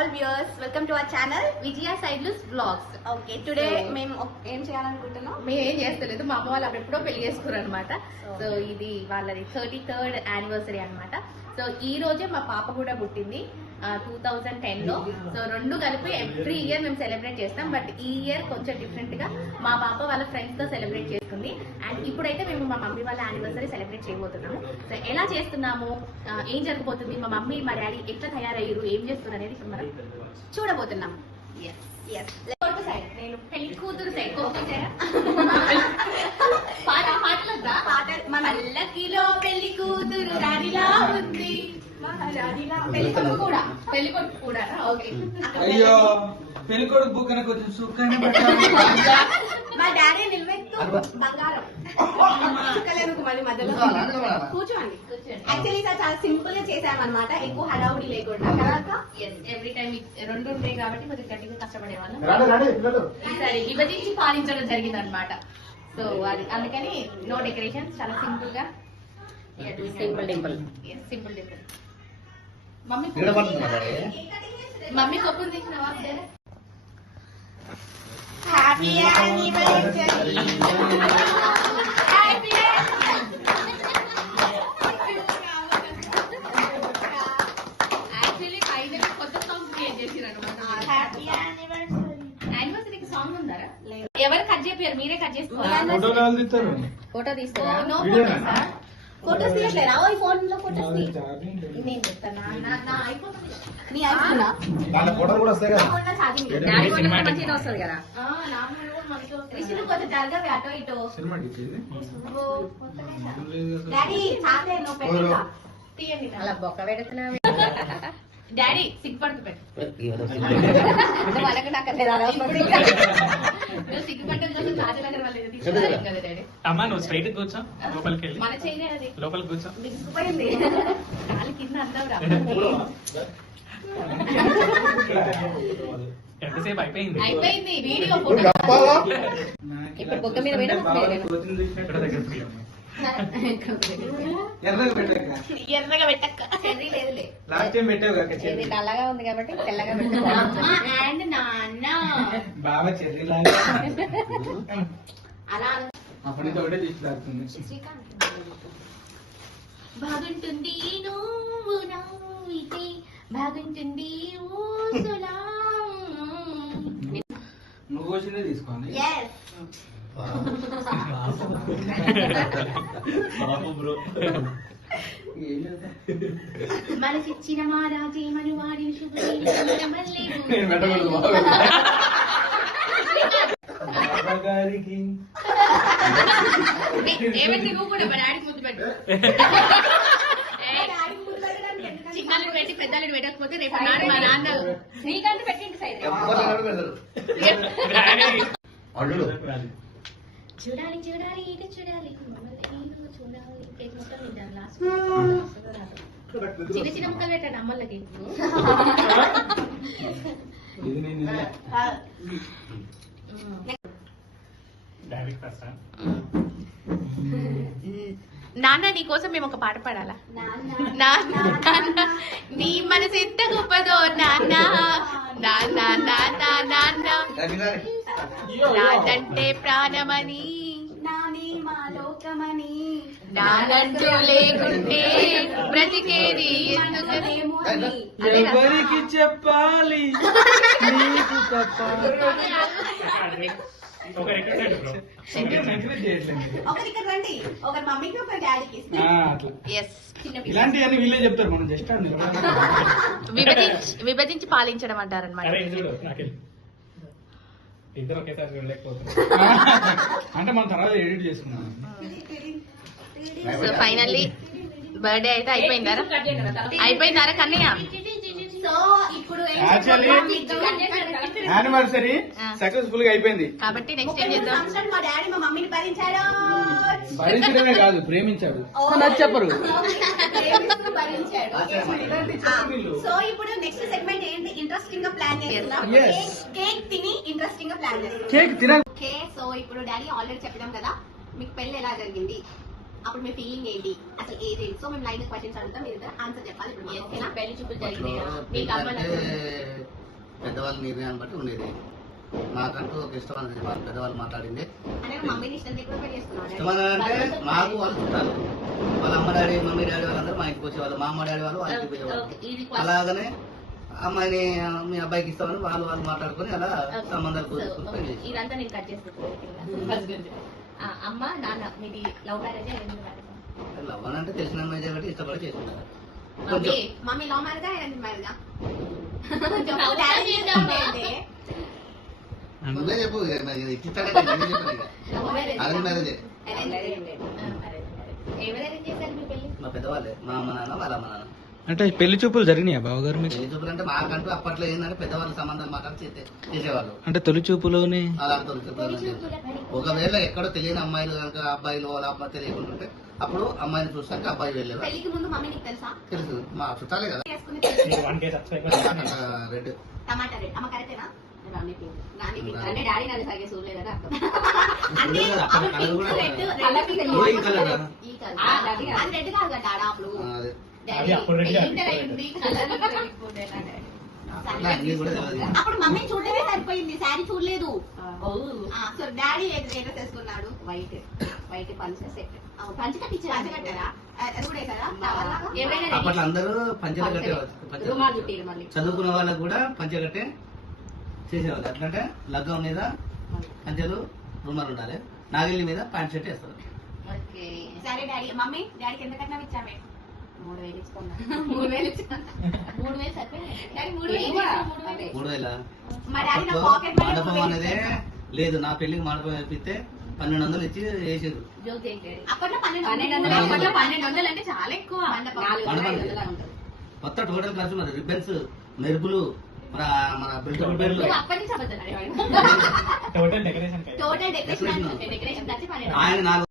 all viewers, welcome to our channel Vijaya Sideless Vlogs. Okay, today మేము ఏం చేయాలనుకుంటున్నాం? మేము ఏం చేస్తలేదు, మా అమ్మ వాళ్ళు అప్పుడెప్పుడో పెళ్లి చేసుకున్నారు అనమాట. సో ఇది వాళ్ళది 33rd యానివర్సరీ అనమాట. సో ఈ రోజే మా పాప కూడా పుట్టింది 2010 లో. సో రెండు కలిపి ఎవ్రీ ఇయర్ మేము సెలబ్రేట్ చేస్తాం. బట్ ఈ ఇయర్ కొంచెం డిఫరెంట్ గా మా పాప వాళ్ళ ఫ్రెండ్స్ తో సెలబ్రేట్ చేసుకుంది. అండ్ ఇప్పుడైతే మేము మా మమ్మీ వాళ్ళ యానివర్సరీ సెలబ్రేట్ చేయబోతున్నాము. సో ఎలా చేస్తున్నాము, ఏం జరగబోతుంది, మా మమ్మీ మా డాడీ ఎట్లా తయారయ్యారు, ఏం చేస్తున్నారు అనేది ఇప్పుడు మనం చూడబోతున్నాం. నేను పెళ్లి కూతురు సైడ్ పాటలు మన పల్లకిలో పెళ్లి కూతురు రాణిలా ఉంది, పెళ్లి కొడుకు కూడా ఓకే. అయ్యో పెళ్లి కొడుకు బుక్కన కొంచెం సుఖాన్ని మా డాడీ నిలబెట్టు బంగారం మళ్ళీ మధ్యలో కూర్చోండి. యాక్చువల్లీ చాలా సింపుల్ గా చేసామన్నమాట, ఎక్కువ హడావుడి లేకుండా. ఎవ్రీ టైం రెండు ఉంటాయి కాబట్టి కొంచెం గట్టిగా కష్టపడే వాళ్ళం. ఈసారి విభజించి పాలించడం జరిగింది అనమాట. సో అది అందుకని నో డెకరేషన్, చాలా సింపుల్ గా సింపుల్ టెంపుల్. మమ్మీ కొప్పు తీసినవా? Happy anniversary. యాక్చువల్లీ ఫైనల్ కొత్త సాంగ్స్ క్రియేట్ చేసిరు అనమాట. Happy anniversary. యానివర్సరీకి సాంగ్ ఉందారా? ఎవరు కట్ చేపారు? మీరే కట్ చేసుకోవాలి. ఫోటో తీస్తారా? నో ఫోటోస్ తీయట్లేరా? ఈ ఫోన్ లో ఫోటోస్ నేను చెప్తాను. నా అయిపోతుంది. నీ ఐఫోనా? మంచిగా వస్తుంది కదా. కొంచెం జరగవి అటో ఇటో. డాడీ చాలే నువ్వు పెట్టా తీయండి. అలా బొక్క పెడుతున్నావు డాడీ, సిగ్గుపడుతు పెట్టు. వాళ్ళకి నాకు సిగ్గుపడ్డం కోసం రాజనగర్ వాళ్ళు తీసుకున్నాం కదా డాడీ. అమ్మా నువ్వు స్ట్రైట్ కూర్చో, లోపలికి వెళ్ళి మన చేయలేదు లోపలికి కూర్చో. సిగ్గుపడింది కాలు కింద అందావురా. ఎంతసేపు అయిపోయింది? అయిపోయింది వీడియో ఫోటో. ఇప్పుడు బొక్క మీద ఎర్రగా పెట్టక్క. లేదులే, నల్లగా ఉంది కాబట్టి తెల్లగా పెట్టాను. అండ్ నాన్న బాగా చెర్రీ లాగా అలా ఒకటే తీసుకురాస్తుంది. బాగుంటుంది నువ్వు నవ్వితే, బాగుంటుంది ఊసులా. నువ్వు కోసిందే తీసుకోండి. మనసిచ్చిన మారాజే మను వాడి శుభ ఏమంటే నువ్వు కూడా మా డాడీ ముందు పెట్టు. చిన్నాళ్ళు పెట్టి పెద్దలు పెట్టకపోతే రేపు నాడు మా నాన్న నీకంటే పెట్టింది సైడ్. చూడాలి చూడాలి ఇటు చూడాలి, చూడాలి లాస్ట్ చిన్న చిన్న ముక్కలు పెట్టండి అమ్మలకి. నాన్న నీ కోసం మేము ఒక పాట పాడాలా? నాన్న నీ మనసు ఎంత గొప్పదో నాన్న, నాన్న నాన్న నాన్న నాదంటే ప్రాణమని, నాని మా లోకమని, నానంటూ లేకుంటే బ్రతికేది ఎందుకని. ఎవరికి చెప్పాలి నీకు తప్ప. ఒకరికి రండి, ఒకరి మమ్మీకి ఒకరి డాడీకి. ఇలాంటివన్నీ వీళ్ళే చెప్తారు, మనం జస్ట్ విభజించి పాలించడం అంటారనమాట. ఇద్దరు ఒకేసారి చూడలేకపోతున్నారు అంటే మన తర్వాత ఎడిట్ చేసుకున్నాం. సో ఫైనల్లీ బర్త్డే అయితే అయిపోయిందారా? అయిపోయిందారా కన్నయ్య? సో ఇప్పుడు యానివర్సరీ సక్సెస్ఫుల్ గా అయిపోయింది కాబట్టి నెక్స్ట్ ఏం చేద్దాం? మా డాడీ మా మమ్మీని భరించాడు. భరించడమే కాదు, ప్రేమించాడు. చెప్పరు. సో ఇప్పుడు నెక్స్ట్ సెగ్మెంట్ ఏంటి, ఇంట్రెస్టింగ్ గా ప్లాన్ చేస్తున్నాం. కేక్ తిని ఇంట్రెస్టింగ్ గా ప్లాన్ చేస్తున్నాం. కేక్ తిన. ఓకే, సో ఇప్పుడు డాడీ ఆల్రెడీ చెప్పడం కదా మీకు పెళ్లి ఎలా జరిగింది, అప్పుడు మీ ఫీలింగ్ ఏంటి, అసలు ఏది. సో మేము లైన్ క్వశ్చన్స్ అడుగుతాం, మీరు ఆన్సర్ చెప్పాలి. ఇప్పుడు పెళ్లి చూపులు జరిగినాయా, మీకు అమ్మ పెద్దవాళ్ళ నిర్ణయాన్ని బట్టి ఉండేది. నాకంటూ ఒక ఇష్టం అనేది వాళ్ళ పెద్దవాళ్ళు మాట్లాడింది. అంటే మమ్మీని ఇష్టం లేకుండా పెళ్లి చేసుకున్నాడు. ఇష్టం అంటే మాకు వాళ్ళు చుట్టాలు, వాళ్ళ అమ్మ డాడీ మమ్మీ డాడీ వాళ్ళందరూ మా ఇంటికి వచ్చేవాళ్ళు, మా అమ్మ డాడీ వాళ్ళు వాళ్ళ ఇంటికి పోయేవాళ్ళు. అలాగనే అమ్మాయిని మీ అబ్బాయికి ఇస్తామని వాళ్ళు మాట్లాడుకొని అలా సంబంధాలు కుదుర్చుకుని పెళ్లి చేశారు. ఇదంతా నేను కట్ చేసుకుంటాను. అమ్మ నాన్న మీది లవ్ మ్యారేజ్ లవ్ అని అంటే తెలిసిన అమ్మాయి కాబట్టి ఇష్టపడి చేసుకుంటారు. మమ్మీ మమ్మీ లవ్ మ్యారేజా అరేంజ్ మ్యారేజా? నువ్వే చెప్పు ఇచ్చిస్తాడే అరేంజ్ మ్యారేజ్. ఎవరు అరేంజ్ చేశారు మీ పెళ్లి? మా పెద్దవాళ్ళే, మా అమ్మ నాన్న వాళ్ళ అమ్మ నాన్న. అంటే పెళ్లి చూపులు జరిగినాయా బావగారు మీకు? పెళ్లి చూపులు అంటే మాకంటూ అప్పట్లో ఏంటంటే పెద్దవాళ్ళ సంబంధాలు మాట్లాడి చేసేవాళ్ళు. అంటే తొలి చూపులోనే అలా తొలి చూపులు అంటే ఒకవేళ ఎక్కడో తెలియని అమ్మాయిలు కనుక అబ్బాయిలు వాళ్ళ అమ్మాయి తెలియకుంటుంటే అప్పుడు అమ్మాయిని చూస్తాక అబ్బాయి వెళ్ళేవారు. పెళ్లికి ముందు మమ్మీ నీకు తెలుసా? తెలుసు, మా చుట్టాలే కదా. చేసుకుని మీరు 1K సబ్స్క్రైబర్ రెడ్ టమాటా రేట్ అమ్మ కరెక్టేనా? అంటే డాడీ నన్ను సరిగ్గా చూడలేదని అర్థం. అంటే అక్కడ కలర్ కూడా రెడ్ ఈ కలర్ ఈ కలర్ అది రెడ్ కాదు కదా డాడా అప్పుడు అదే అది అప్పుడు రెడీ అట్లా అన్ని కూడా తెలియదు. అప్పుడు మమ్మీ చూడలేదే సరిపోయింది, శారీ చూడలేదు. సో డాడీ ఏదో చేసుకున్నాడు వైట్ వైట్ పంచ సెట్ పంచి కట్టారా? అది కూడా వేసారా? ఏమైనా అప్పట్లో అందరూ పంచలు కట్టేవాళ్ళు. రుమాలు చుట్టిరు మళ్ళీ. చదువుకున్న వాళ్ళకు కూడా పంచ కట్టే చేసేవాళ్ళు. ఎట్లంటే లగ్గం మీద పంచలు రుమాలు ఉండాలి, నాగిళ్ళ మీద ప్యాంట్ షర్ట్ వేస్తారు. ఓకే సరే డాడీ మమ్మీ డాడీకి ఎంత కట్నం ఇచ్చామే? 3000 ఇచ్చుకున్నా. 3000 ఇచ్చా. 3000 సరిపోయింది. డాడీ 3000 ఇచ్చారు. 3000 మా డాడీ నా అప్పట్లో పాకెట్ మనీ మండపం 3000 అనేదే లేదు. నా పెళ్లికి మండపం వేపిస్తే 1200 ఇచ్చి వేసేది. జోక్ చేయండి. అప్పట్లో 1200 అప్పట్లో 1200 అంటే చాలా ఎక్కువ. మండపం. 400 ఉంటుంది. మొత్తం టోటల్ ఖర్చు మరి రిబ్బన్స్, మెరుపులు, మన బిల్డర్ పేర్లు, నువ్వు అప్పటి నుంచి అబద్ధాలు ఆడేవాడివి. Total decoration total decoration decoration ఖర్చు 1200. ఆయన 4